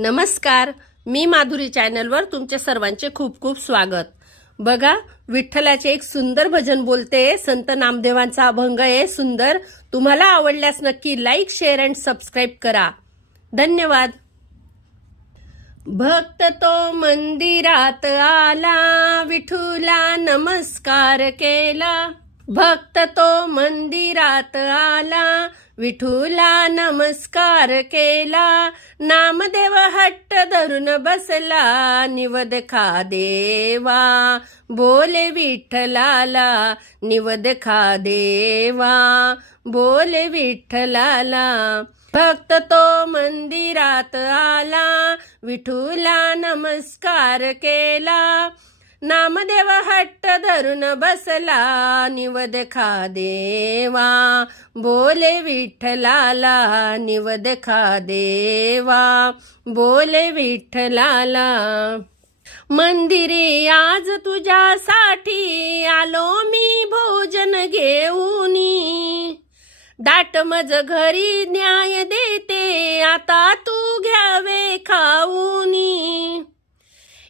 नमस्कार मी माधुरी चॅनलवर तुमच्या सर्वांचे खूप खूप स्वागत. बघा विठ्ठलाचे एक सुंदर भजन बोलते संत नामदेवांचा अभंग आहे सुंदर. तुम्हाला आवडल्यास नक्की लाईक शेअर अँड सबस्क्राईब करा. धन्यवाद. भक्त तो मंदिरात आला विठूला नमस्कार केला. भक्त तो मंदिरात आला विठूला नमस्कार केला. नामदेव हट्ट धरून बसला निवद खा देवा. बोले विठ्ठलाला निवद खा देवा. बोले विठ्ठलाला भक्त तो मंदिरात आला विठूला नमस्कार केला. नामदेव हट्ट धरून बसला निवद खा देवा. बोले विठ्ठलाला निवद खा देवा. बोले विठ्ठलाला मंदिरे आज तुझ्यासाठी आलो मी भोजन घेऊनी. दाट मज घरी न्याय देते आता तू घ्यावे खाऊनी.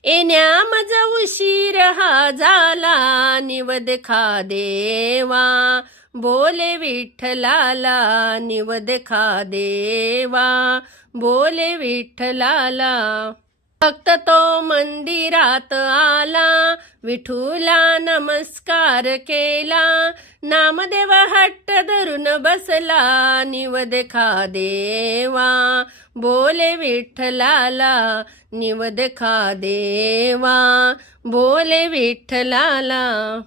येण्या मज उशीर हा झाला निवद खा देवा. बोले विठ्ठलाला निवद खा देवा. बोले विठ्ठलाला. फक्त तो मंदिरात आला विठूला नमस्कार केला. नामदेव हट्ट धरून बसला निवद खा देवा. बोले विठ्ठलाला निवद खा देवा. बोले विठ्ठलाला.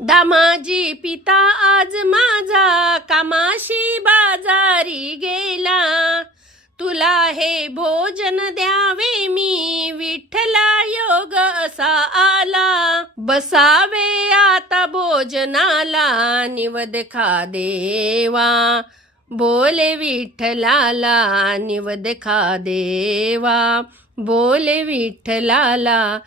दामाजी पिता आज माझा कामाशी बाजारी गेला. तुला हे भोजन द्यावे मी विठ्ठला योग असा आला. बसावे आता भोजनाला निवद खा देवा. बोले विठ्ठलाला निवद खा देवा. बोले विठ्ठलाला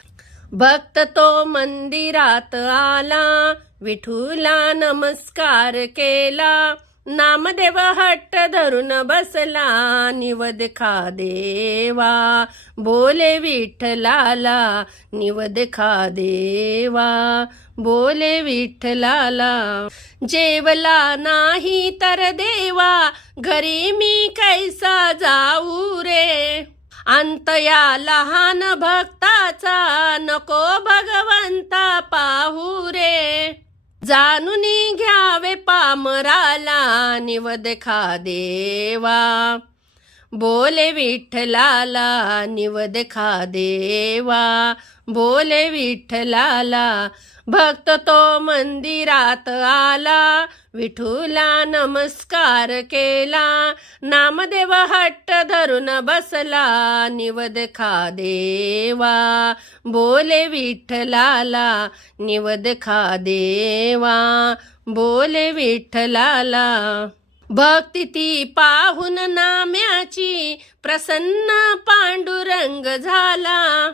भक्त तो मंदिरात आला. विठूला नमस्कार केला. नामदेव हट्ट धरून बसला निवद खा देवा. बोले विठ्ठलाला निवद खा देवा. बोले विठ्ठलाला जेवला नाही तर देवा घरी मी कैसा जाऊ रे? अंत या लहान भक्ताचा नको भगवंता पाहू रे. जाणून घ्यावे पामराला निवद खा देवा. बोले विठ्ठलाला निवद खा देवा. बोले विठ्ठलाला भक्त तो मंदिरात आला. विठूला नमस्कार केला. नामदेव हट्ट धरून बसला निवद खा देवा. बोले विठ्ठलाला निवद खा देवा. बोले विठ्ठलाला भक्ती ती पाहून नाम्याची प्रसन्न पांडुरंग झाला.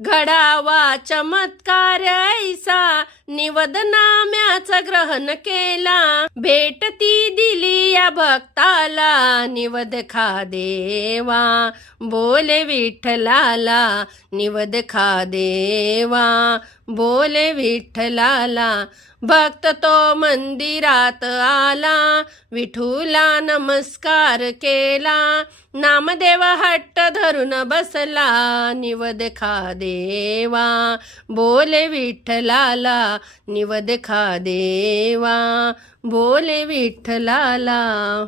घडावा चमत्कार ऐसा निवद नाम्याचा ग्रहण केला. भेट ती दिली या भक्ताला निवद खा देवा. बोले विठ्ठलाला निवद खा देवा. बोले विठ्ठलाला भक्त तो मंदिरात आला विठूला नमस्कार केला. नामदेव हट्ट धरून बसला निवद खा देवा. बोले विठ्ठलाला निवद खा देवा. बोले विठ्ठलाला.